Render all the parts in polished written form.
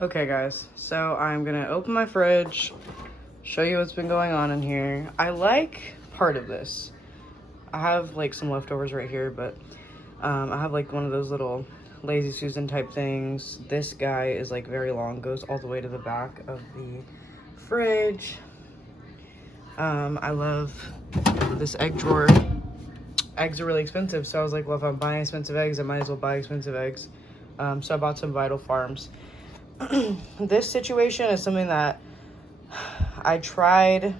Okay guys, so I'm gonna open my fridge, show you what's been going on in here. I like part of this. I have like some leftovers right here, but I have like one of those little Lazy Susan type things. This guy is like very long, goes all the way to the back of the fridge. I love this egg drawer. Eggs are really expensive, so I was like, well, if I'm buying expensive eggs, I might as well buy expensive eggs. So I bought some Vital Farms. This situation is something that I tried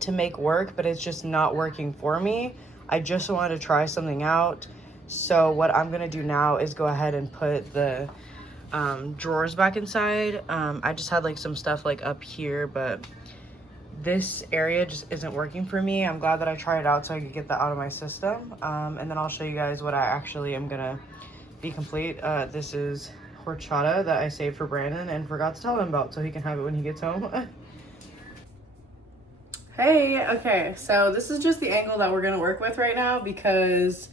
to make work, but it's just not working for me. I just wanted to try something out. So what I'm gonna do now is go ahead and put the drawers back inside. I just had like some stuff like up here, but this area just isn't working for me. I'm glad that I tried it out so I could get that out of my system. And then I'll show you guys what I actually am gonna be complete. This is horchata that I saved for Brandon and forgot to tell him about, so he can have it when he gets home. Hey, okay, so this is just the angle that we're gonna work with right now because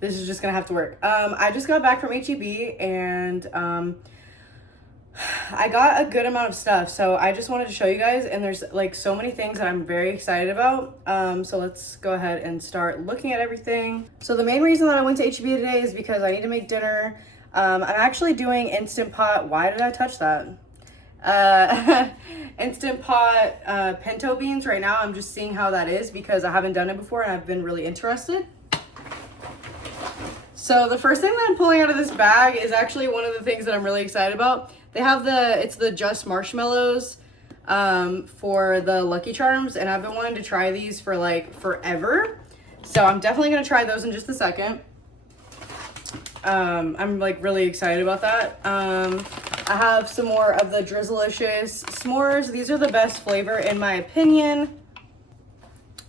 this is just gonna have to work. I just got back from HEB and I got a good amount of stuff, so I just wanted to show you guys, and there's like so many things that I'm very excited about. So let's go ahead and start looking at everything. So the main reason that I went to HEB today is because I need to make dinner. I'm actually doing Instant Pot. Why did I touch that? Instant Pot pinto beans right now. I'm just seeing how that is because I haven't done it before and I've been really interested. So the first thing that I'm pulling out of this bag is actually one of the things that I'm really excited about. They have it's the Just Marshmallows for the Lucky Charms, and I've been wanting to try these for like forever. So I'm definitely gonna try those in just a second. I'm like really excited about that. I have some more of the Drizzlicious s'mores. These are the best flavor in my opinion.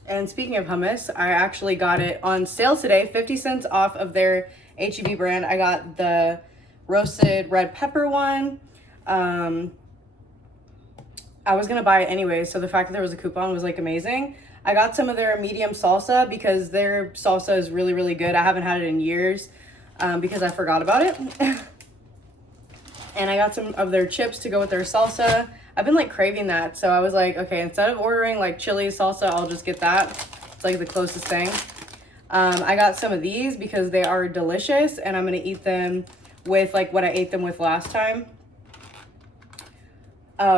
And speaking of hummus, I actually got it on sale today, 50 cents off of their HEB brand. I got the roasted red pepper one. I was gonna buy it anyway, so the fact that there was a coupon was like amazing. I got some of their medium salsa because their salsa is really, really good. I haven't had it in years because I forgot about it. And I got some of their chips to go with their salsa. I've been like craving that, so I was like, okay, instead of ordering like chili salsa, I'll just get that. It's like the closest thing. I got some of these because they are delicious, and I'm gonna eat them with like what I ate them with last time,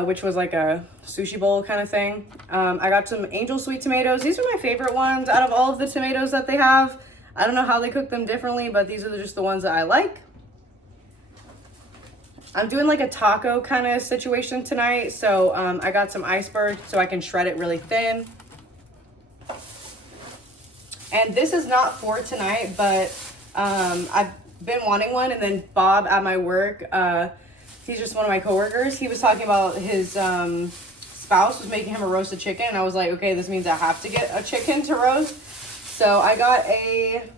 which was like a sushi bowl kind of thing. I got some angel sweet tomatoes. These are my favorite ones out of all of the tomatoes that they have. I don't know how they cook them differently, but these are just the ones that I like. I'm doing like a taco kind of situation tonight, so I got some iceberg so I can shred it really thin. And this is not for tonight, but I've been wanting one, and then Bob at my work, he's just one of my coworkers, he was talking about his spouse was making him a roasted chicken, and I was like, okay, this means I have to get a chicken to roast. So I got a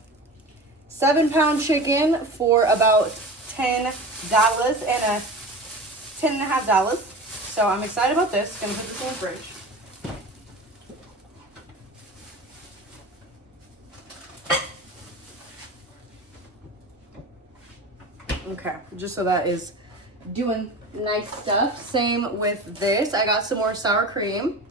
7-pound chicken for about $10 and a $10.50. So I'm excited about this. Gonna put this in the fridge. Okay, just so that is doing nice stuff. Same with this. I got some more sour cream.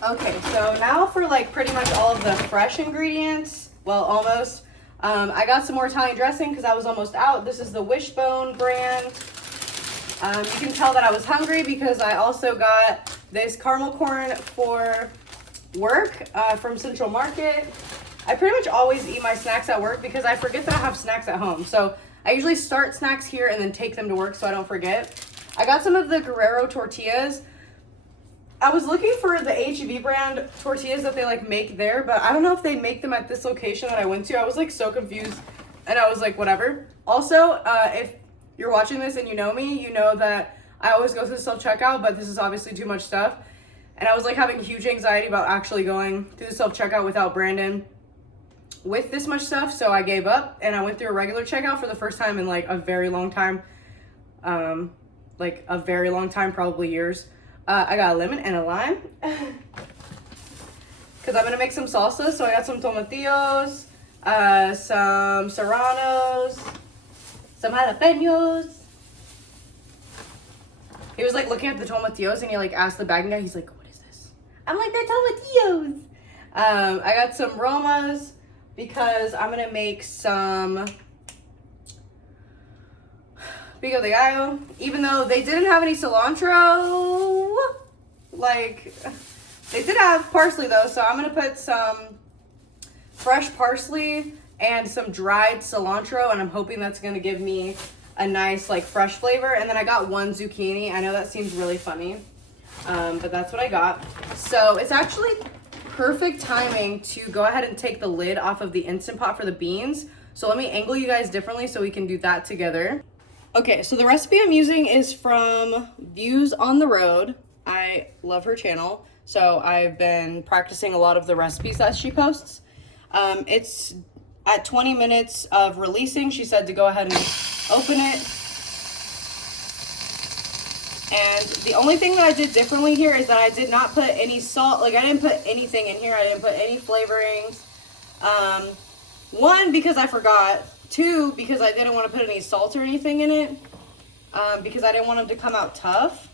Okay, so now for like pretty much all of the fresh ingredients, well, almost. I got some more Italian dressing because I was almost out. This is the Wishbone brand. You can tell that I was hungry because I also got this caramel corn for work from Central Market. I pretty much always eat my snacks at work because I forget that I have snacks at home. So I usually start snacks here and then take them to work so I don't forget. I got some of the Guerrero tortillas. I was looking for the HEB brand tortillas that they like make there, but I don't know if they make them at this location that I went to. I was like so confused, and I was like, whatever. Also, if you're watching this and you know me, you know that I always go through the self-checkout, but this is obviously too much stuff. And I was like having huge anxiety about actually going through the self-checkout without Brandon with this much stuff, so I gave up and I went through a regular checkout for the first time in like a very long time. Probably years. I got a lemon and a lime because I'm gonna make some salsa. So I got some tomatillos, some serranos, some jalapenos. He was like looking at the tomatillos and he like asked the bagging guy, he's like, what is this? I'm like, they're tomatillos. I got some romas because I'm gonna make some pico de gallo. Even though they didn't have any cilantro, like they did have parsley though, so I'm gonna put some fresh parsley and some dried cilantro, and I'm hoping that's gonna give me a nice like fresh flavor. And then I got one zucchini. I know that seems really funny, but that's what I got. So it's actually perfect timing to go ahead and take the lid off of the Instant Pot for the beans. So let me angle you guys differently so we can do that together. Okay, so the recipe I'm using is from Views on the Road. I love her channel, so I've been practicing a lot of the recipes that she posts. It's at 20 minutes of releasing. She said to go ahead and open it. And the only thing that I did differently here is that I did not put any salt. Like I didn't put anything in here. I didn't put any flavorings. One, because I forgot. Two, because I didn't want to put any salt or anything in it. Because I didn't want them to come out tough.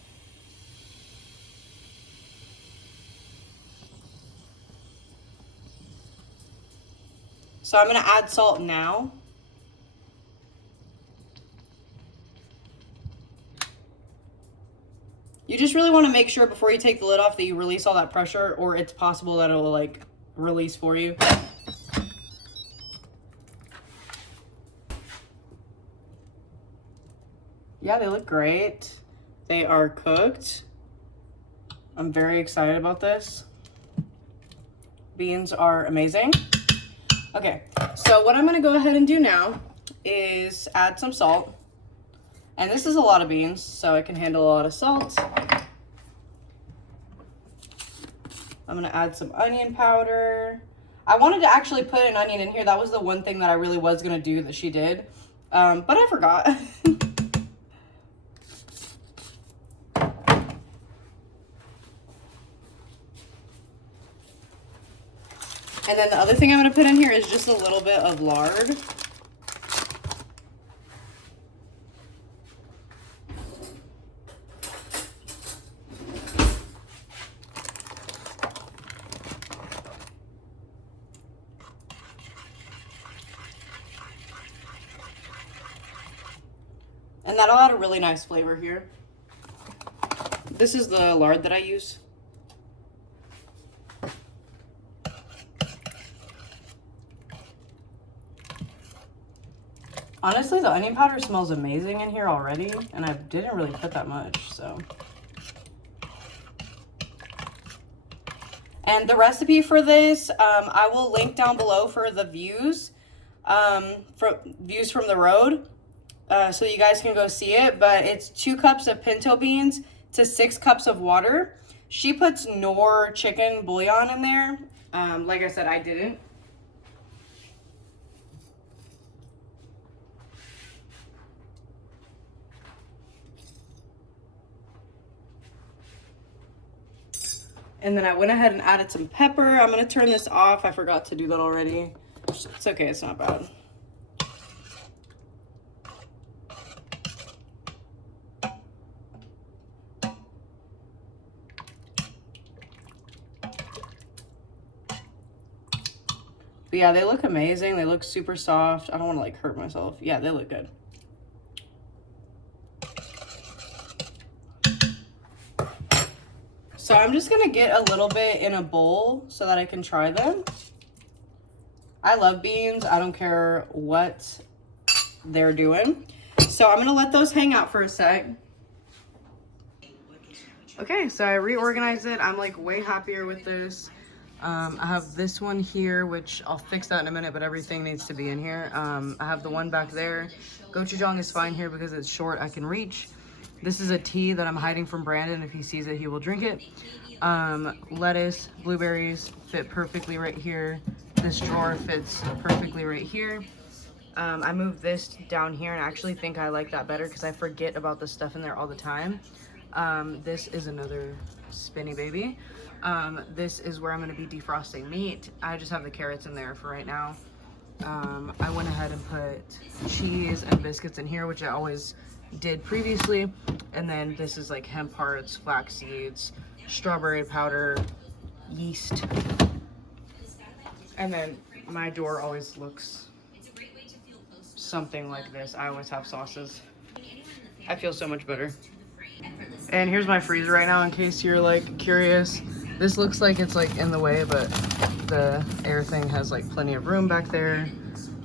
So I'm going to add salt now. You just really want to make sure before you take the lid off that you release all that pressure, or it's possible that it'll like release for you. Yeah, they look great. They are cooked. I'm very excited about this. Beans are amazing. Okay, so what I'm gonna go ahead and do now is add some salt. And this is a lot of beans, so I can handle a lot of salt. I'm gonna add some onion powder. I wanted to actually put an onion in here. That was the one thing that I really was gonna do that she did, but I forgot. And then the other thing I'm going to put in here is just a little bit of lard. And that'll add a really nice flavor here. This is the lard that I use. Honestly, the onion powder smells amazing in here already, and I didn't really put that much, so. And the recipe for this, I will link down below for the views, views from the road, so you guys can go see it. But it's 2 cups of pinto beans to 6 cups of water. She puts Knorr chicken bouillon in there. Like I said, I didn't. And then I went ahead and added some pepper. I'm gonna turn this off. I forgot to do that already. It's okay, it's not bad. But yeah, they look amazing. They look super soft. I don't wanna like hurt myself. Yeah, they look good. So I'm just gonna get a little bit in a bowl so that I can try them. I love beans. I don't care what they're doing. So I'm gonna let those hang out for a sec. Okay, so I reorganized it. I'm like way happier with this. I have this one here, which I'll fix that in a minute, but everything needs to be in here. I have the one back there. Gochujang is fine here because it's short, I can reach. This is a tea that I'm hiding from Brandon. If he sees it, he will drink it. Lettuce, blueberries fit perfectly right here. This drawer fits perfectly right here. I moved this down here and I actually think I like that better because I forget about the stuff in there all the time. This is another spinny baby. This is where I'm going to be defrosting meat. I just have the carrots in there for right now. I went ahead and put cheese and biscuits in here, which I always did previously. And then this is like hemp hearts, flax seeds, strawberry powder, yeast. And then my door always looks something like this. I always have sauces. I feel so much better. And here's my freezer right now in case you're like curious. This looks like it's like in the way, but the air thing has like plenty of room back there.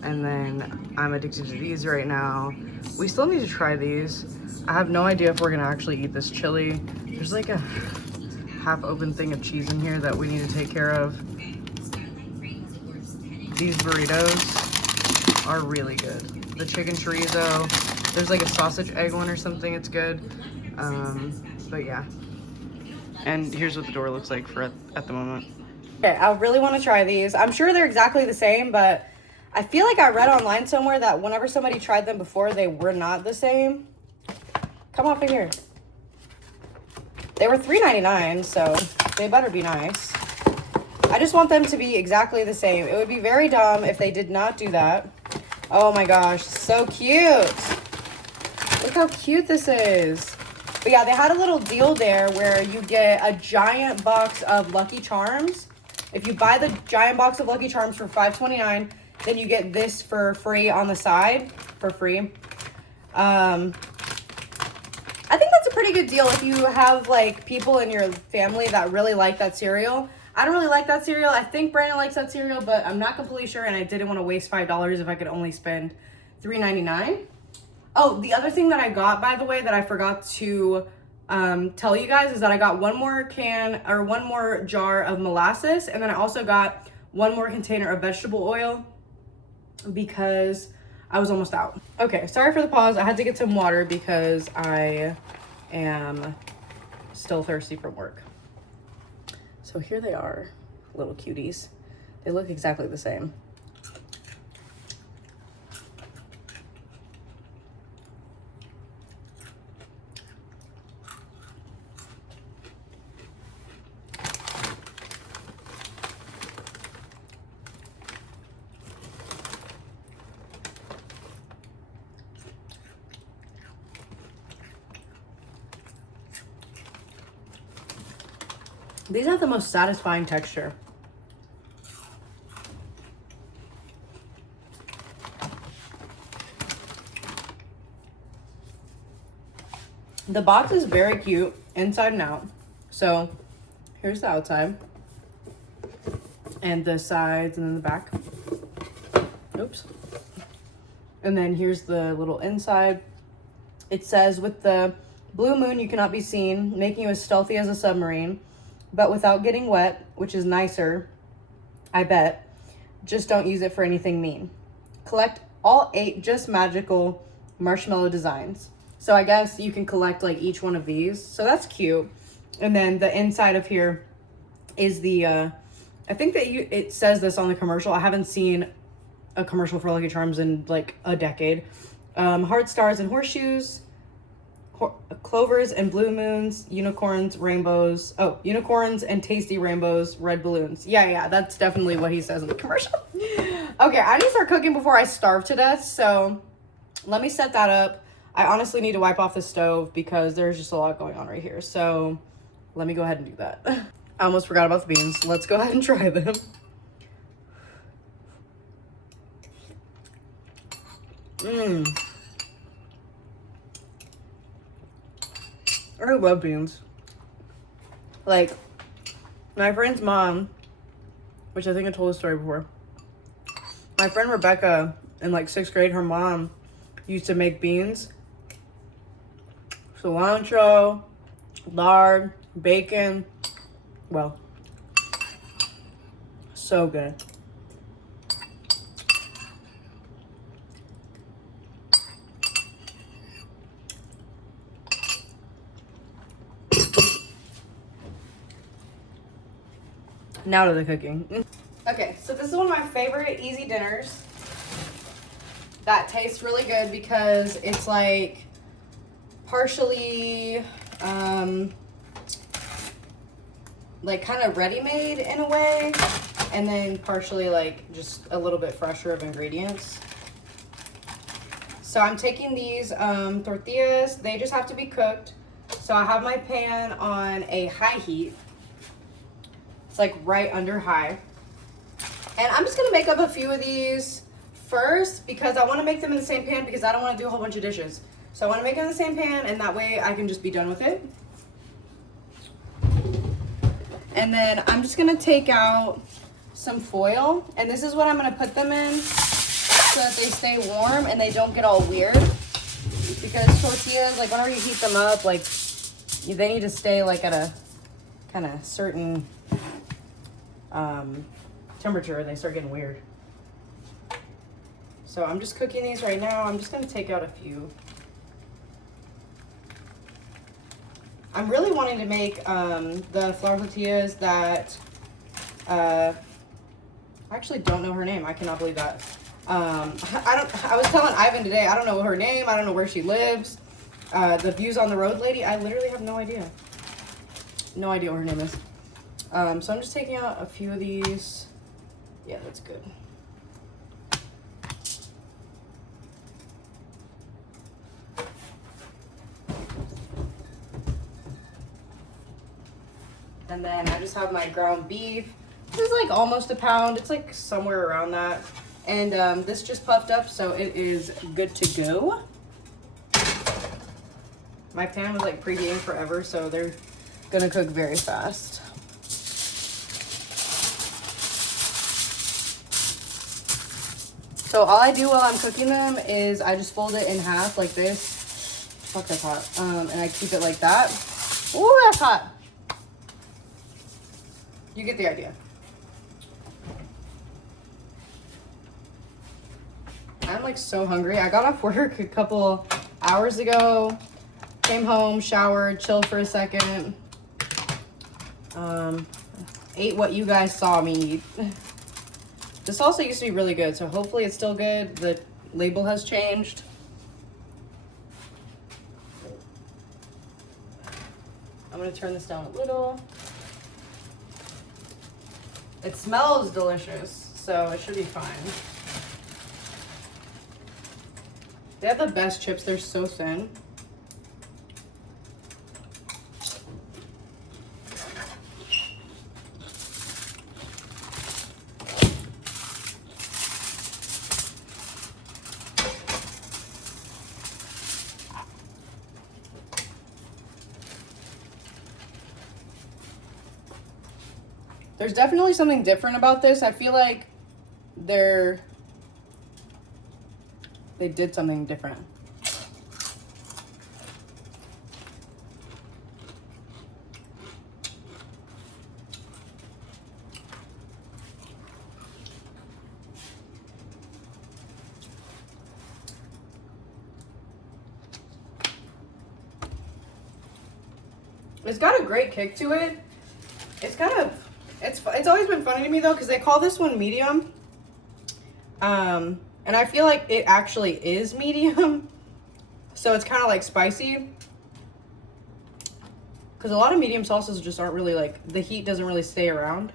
And then I'm addicted to these right now. We still need to try these. I have no idea if we're gonna actually eat this chili. There's like a half open thing of cheese in here that we need to take care of. These burritos are really good. The chicken chorizo, there's like a sausage egg one or something, it's good. But yeah. And here's what the door looks like for at the moment. Okay, I really want to try these. I'm sure they're exactly the same, but I feel like I read online somewhere that whenever somebody tried them before, they were not the same. Come off of here. They were $3.99, so they better be nice. I just want them to be exactly the same. It would be very dumb if they did not do that. Oh my gosh, so cute. Look how cute this is. But yeah, they had a little deal there where you get a giant box of Lucky Charms. If you buy the giant box of Lucky Charms for $5.29, then you get this for free on the side, for free. I think that's a pretty good deal if you have like people in your family that really like that cereal. I don't really like that cereal. I think Brandon likes that cereal, but I'm not completely sure, and I didn't want to waste $5 if I could only spend $3.99. Oh, the other thing that I got, by the way, that I forgot to tell you guys is that I got one more jar of molasses, and then I also got one more container of vegetable oil because I was almost out. Okay, sorry for the pause. I had to get some water because I am still thirsty from work. So here they are, little cuties. They look exactly the same. These have the most satisfying texture. The box is very cute inside and out. So here's the outside and the sides and then the back. Oops. And then here's the little inside. It says, with the blue moon, you cannot be seen, making you as stealthy as a submarine, but without getting wet, which is nicer, I bet. Just don't use it for anything mean. Collect all 8 just magical marshmallow designs. So I guess you can collect like each one of these. So that's cute. And then the inside of here is the, I think that it says this on the commercial. I haven't seen a commercial for Lucky Charms in like a decade. Heart, stars, and horseshoes. Clovers and blue moons, unicorns, rainbows. Oh, unicorns and tasty rainbows, red balloons. Yeah, that's definitely what he says in the commercial. Okay, I need to start cooking before I starve to death, so let me set that up. I honestly need to wipe off the stove because there's just a lot going on right here, so let me go ahead and do that. I almost forgot about the beans. Let's go ahead and try them. I love beans. Like, my friend's mom, which I think I told the story before. My friend Rebecca, in like 6th grade, her mom used to make beans. Cilantro, lard, bacon. Well, so good. Now to the cooking. Okay, so this is one of my favorite easy dinners that tastes really good because it's like partially like kind of ready-made in a way. and then partially like just a little bit fresher of ingredients. So I'm taking these tortillas. They just have to be cooked. So I have my pan on a high heat. It's like right under high. And I'm just gonna make up a few of these first because I wanna make them in the same pan because I don't wanna do a whole bunch of dishes. So I wanna make it in the same pan and that way I can just be done with it. And then I'm just gonna take out some foil, and this is what I'm gonna put them in so that they stay warm and they don't get all weird. Because tortillas, like whenever you heat them up, like they need to stay like at a kind of certain temperature and they start getting weird. So I'm just cooking these right now. I'm just gonna take out a few. I'm really wanting to make the flour tortillas that I actually don't know her name. I cannot believe that. I was telling Ivan today, I don't know her name. I don't know where she lives. The Views on the Road lady, I literally have no idea. No idea what her name is. So I'm just taking out a few of these. Yeah, that's good. And then I just have my ground beef. This is like almost a pound. It's like somewhere around that. And this just puffed up, so it is good to go. My pan was like preheating forever, so they're gonna cook very fast. So all I do while I'm cooking them is I just fold it in half like this. Fuck, that's hot. And I keep it like that. Ooh, that's hot. You get the idea. I'm like so hungry. I got off work a couple hours ago, came home, showered, chilled for a second. Ate what you guys saw me eat. This salsa used to be really good, so hopefully it's still good. The label has changed. I'm gonna turn this down a little. It smells delicious, so it should be fine. They have the best chips. They're so thin. There's definitely something different about this. I feel like they did something different. It's got a great kick to it. It's always been funny to me though, because they call this one medium. And I feel like it actually is medium. So it's kind of like spicy. Because a lot of medium salsas just aren't really like, the heat doesn't really stay around.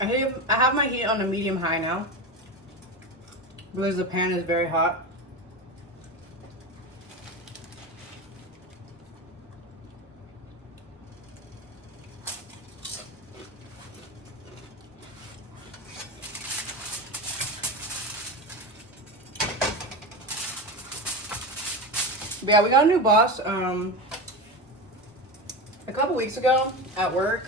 I have my heat on a medium high now, because the pan is very hot. But yeah, we got a new boss a couple weeks ago at work.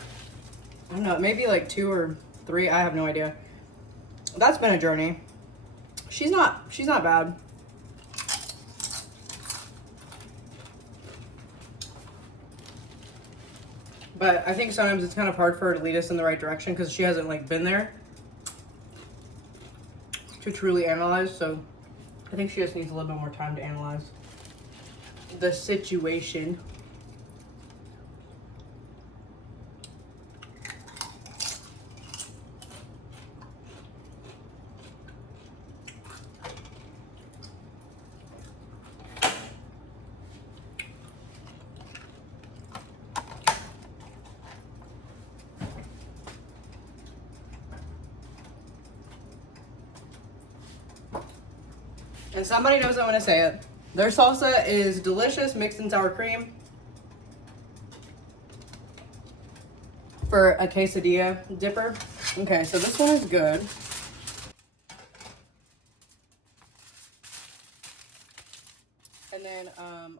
I don't know, maybe like 2 or 3, I have no idea. That's been a journey. She's not bad. But I think sometimes it's kind of hard for her to lead us in the right direction because she hasn't like been there to truly analyze. So I think she just needs a little bit more time to analyze the situation. And somebody knows I'm gonna say it. Their salsa is delicious, mixed in sour cream. For a quesadilla dipper. Okay, so this one is good. And then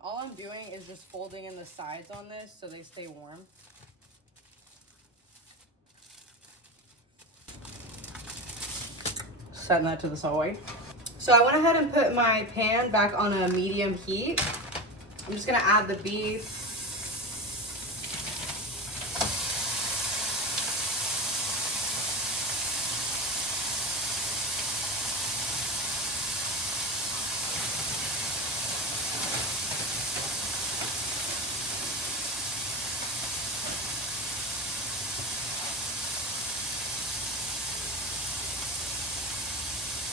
all I'm doing is just folding in the sides on this so they stay warm. Setting that to the side. So I went ahead and put my pan back on a medium heat. I'm just gonna add the beef.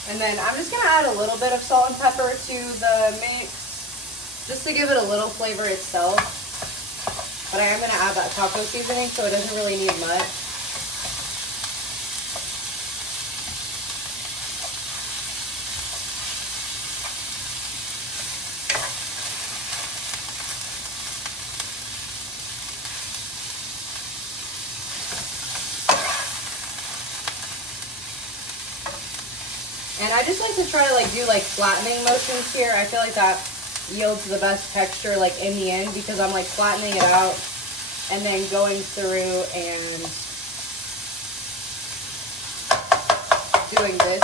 And then I'm just gonna add a little bit of salt and pepper to the mix, just to give it a little flavor itself. But I am gonna add that taco seasoning, so it doesn't really need much. And I just like to try to do flattening motions here. I feel like that yields the best texture in the end, because I'm flattening it out and then going through and doing this.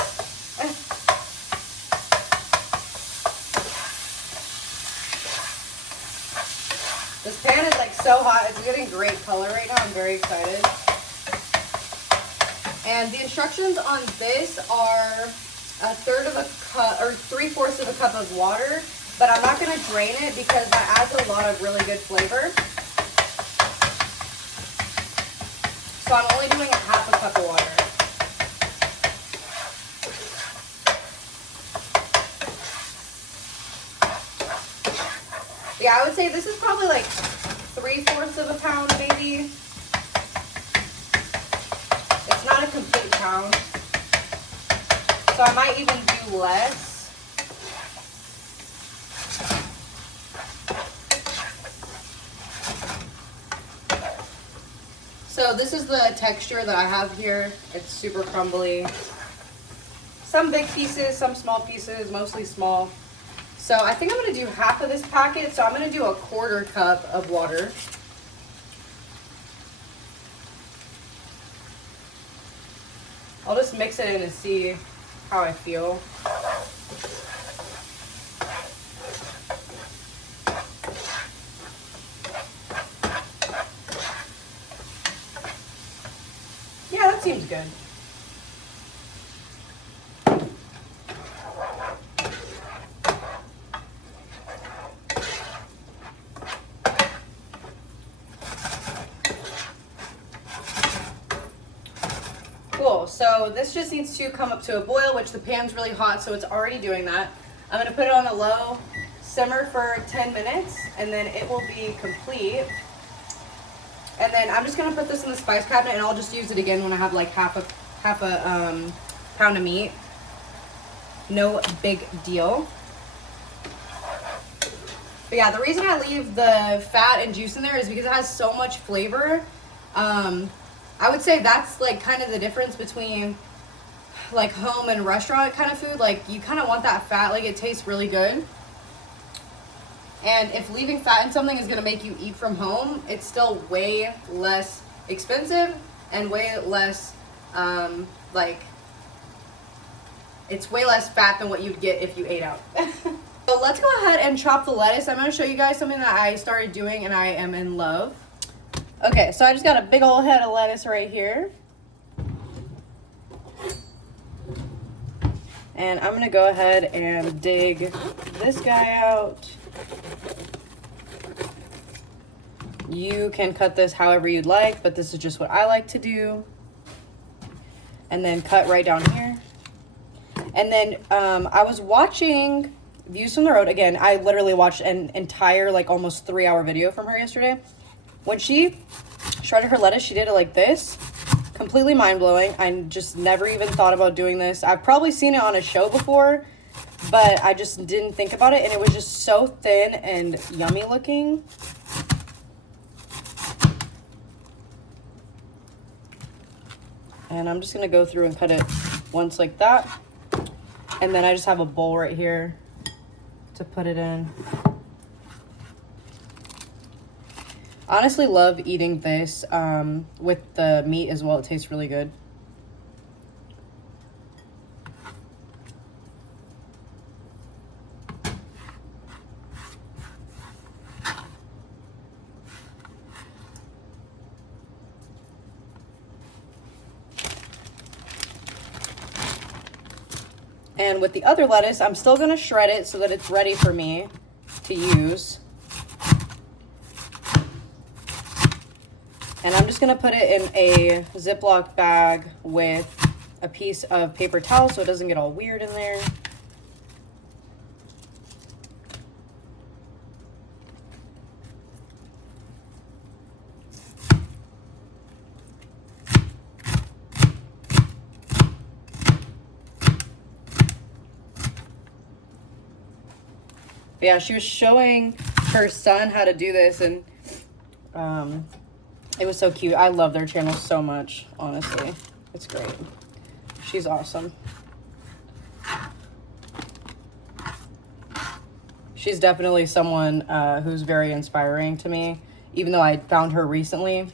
This pan is so hot. It's getting great color right now. I'm very excited. And the instructions on this are 1/3 of a cup or 3/4 of a cup of water, but I'm not going to drain it because that adds a lot of really good flavor. So I'm only doing 1/2 cup of water. Yeah, I would say this is probably 3/4 of a pound maybe. It's not a complete pound. So I might even do less. So this is the texture that I have here. It's super crumbly. Some big pieces, some small pieces, mostly small. So I think I'm gonna do 1/2 of this packet. So I'm gonna do 1/4 cup of water. I'll just mix it in and see how I feel. Yeah, that seems good. Cool, so this just needs to come up to a boil, which the pan's really hot, so it's already doing that. I'm gonna put it on a low simmer for 10 minutes, and then it will be complete. And then I'm just gonna put this in the spice cabinet, and I'll just use it again when I have half a pound of meat. No big deal. But yeah, the reason I leave the fat and juice in there is because it has so much flavor. I would say that's kind of the difference between home and restaurant kind of food. You kind of want that fat, it tastes really good. And if leaving fat in something is going to make you eat from home, it's still way less expensive and way less it's way less fat than what you'd get if you ate out. So let's go ahead and chop the lettuce. I'm going to show you guys something that I started doing and I am in love. Okay, so I just got a big old head of lettuce right here. And I'm gonna go ahead and dig this guy out. You can cut this however you'd like, but this is just what I like to do. And then cut right down here. And then I was watching Views from the Road. Again, I literally watched an entire almost 3-hour video from her yesterday. When she shredded her lettuce, she did it like this. Completely mind-blowing. I just never even thought about doing this. I've probably seen it on a show before, but I just didn't think about it, and it was just so thin and yummy looking. And I'm just gonna go through and cut it once like that. And then I just have a bowl right here to put it in. Honestly, love eating this with the meat as well. It tastes really good. And with the other lettuce, I'm still gonna shred it so that it's ready for me to use. And I'm just gonna put it in a Ziploc bag with a piece of paper towel so it doesn't get all weird in there. But yeah, she was showing her son how to do this, and it was so cute. I love their channel so much, honestly. It's great. She's awesome. She's definitely someone who's very inspiring to me, even though I found her recently.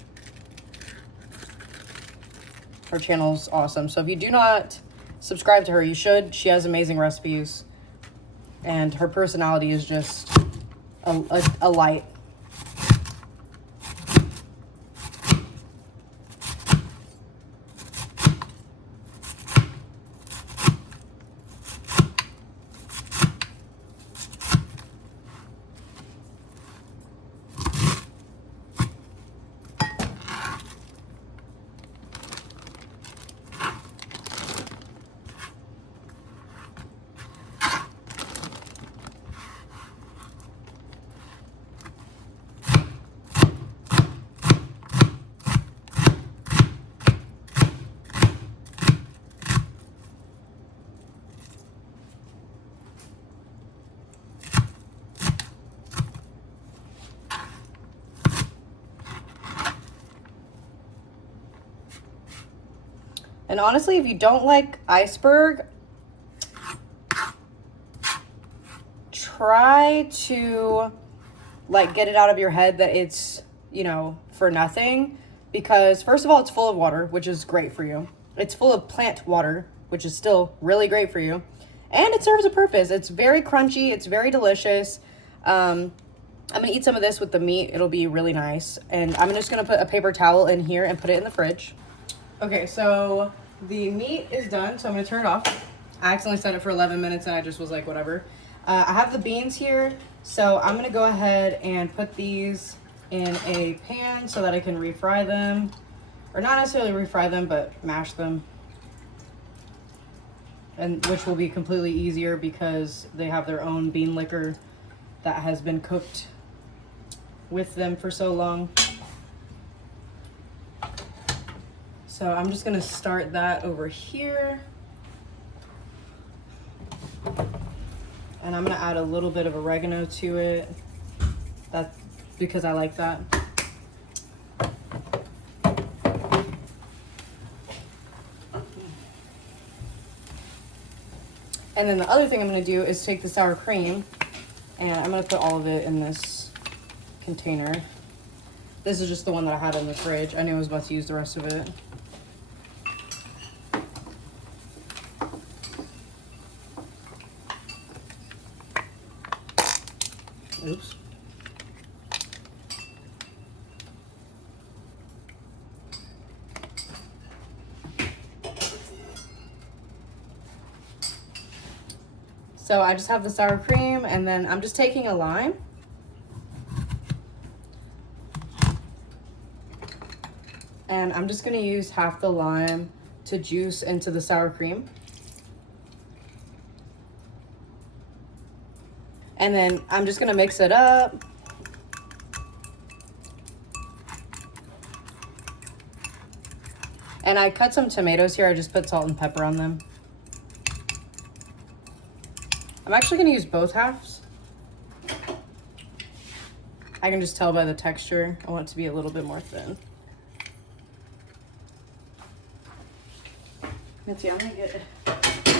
Her channel's awesome. So if you do not subscribe to her, you should. She has amazing recipes. And her personality is just a light. And honestly, if you don't like iceberg, try to like get it out of your head that it's, you know, for nothing. Because first of all, it's full of water, which is great for you. It's full of plant water, which is still really great for you. And it serves a purpose. It's very crunchy. It's very delicious. I'm gonna eat some of this with the meat. It'll be really nice. And I'm just gonna put a paper towel in here and put it in the fridge. Okay, so the meat is done, so I'm gonna turn it off. I accidentally set it for 11 minutes and I just was like, whatever. I have the beans here, so I'm gonna go ahead and put these in a pan so that I can refry them. Or not necessarily refry them, but mash them. And which will be completely easier because they have their own bean liquor that has been cooked with them for so long. So I'm just gonna start that over here. And I'm gonna add a little bit of oregano to it. That's because I like that. And then the other thing I'm gonna do is take the sour cream and I'm gonna put all of it in this container. This is just the one that I had in the fridge. I knew I was about to use the rest of it. Oops. So I just have the sour cream, and then I'm just taking a lime. And I'm just gonna use half the lime to juice into the sour cream. And then I'm just gonna mix it up. And I cut some tomatoes here. I just put salt and pepper on them. I'm actually going to use both halves. I can just tell by the texture. I want it to be a little bit more thin. Mitzi, I'm going to get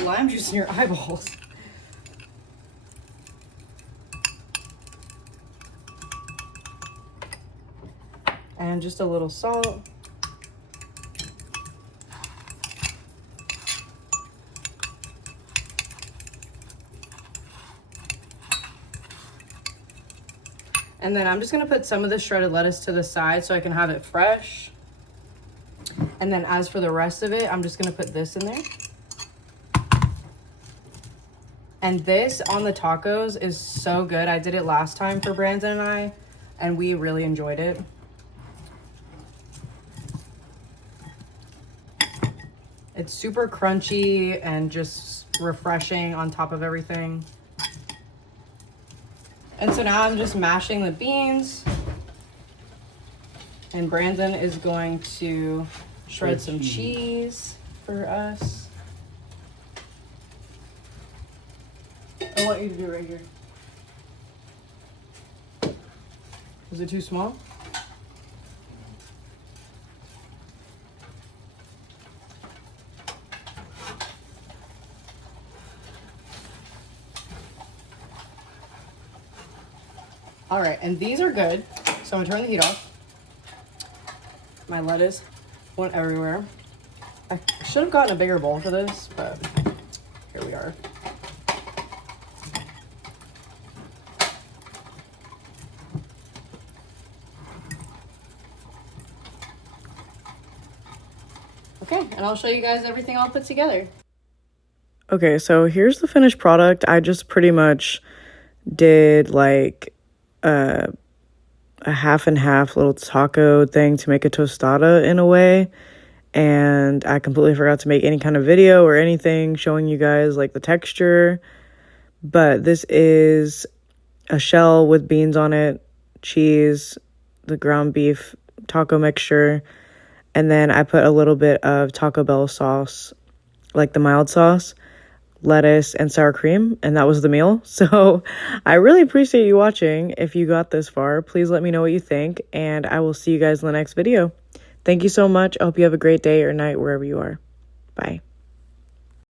lime juice in your eyeballs. And just a little salt. And then I'm just gonna put some of the shredded lettuce to the side so I can have it fresh. And then as for the rest of it, I'm just gonna put this in there. And this on the tacos is so good. I did it last time for Brandon and I, and we really enjoyed it. It's super crunchy and just refreshing on top of everything. And so now I'm just mashing the beans. And Brandon is going to shred some cheese for us. I want you to do it right here. Is it too small? All right, and these are good. So I'm gonna turn the heat off. My lettuce went everywhere. I should have gotten a bigger bowl for this, but here we are. Okay, and I'll show you guys everything I'll put together. Okay, so here's the finished product. I just pretty much did like a half and half little taco thing to make a tostada in a way, and I completely forgot to make any kind of video or anything showing you guys like the texture. But this is a shell with beans on it, cheese, the ground beef taco mixture, and then I put a little bit of Taco Bell sauce, like the mild sauce, lettuce, and sour cream, and that was the meal. So I really appreciate you watching. If you got this far, please let me know what you think, and I will see you guys in the next video. Thank you so much. I hope you have a great day or night wherever you are. Bye.